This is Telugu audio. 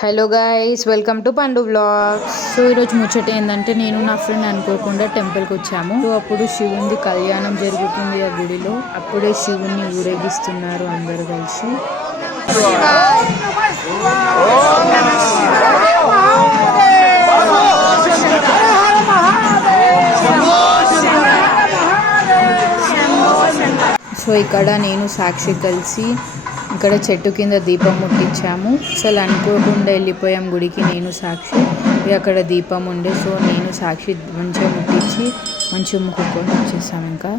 హలో గైస్, వెల్కమ్ టు పండు వ్లాగ్స్. సో ఈరోజు ముచ్చట ఏంటంటే నేను నా ఫ్రెండ్ అనుకోకుండా టెంపుల్కి వచ్చాము. సో అప్పుడు శివుంది కళ్యాణం జరుగుతుంది ఆ గుడిలో. అప్పుడే శివుని ఊరేగిస్తున్నారు అందరు కలిసి. సో ఇక్కడ నేను సాక్షి కలిసి ఇక్కడ చెట్టు కింద దీపం ముట్టించాము. అసలు అనుకోకుండా వెళ్ళిపోయాం గుడికి నేను సాక్షి. అక్కడ దీపం ఉండే, సో నేను సాక్షి మంచిగా ముట్టించి మంచిగా ముక్కుకొని వచ్చేసాము. ఇంకా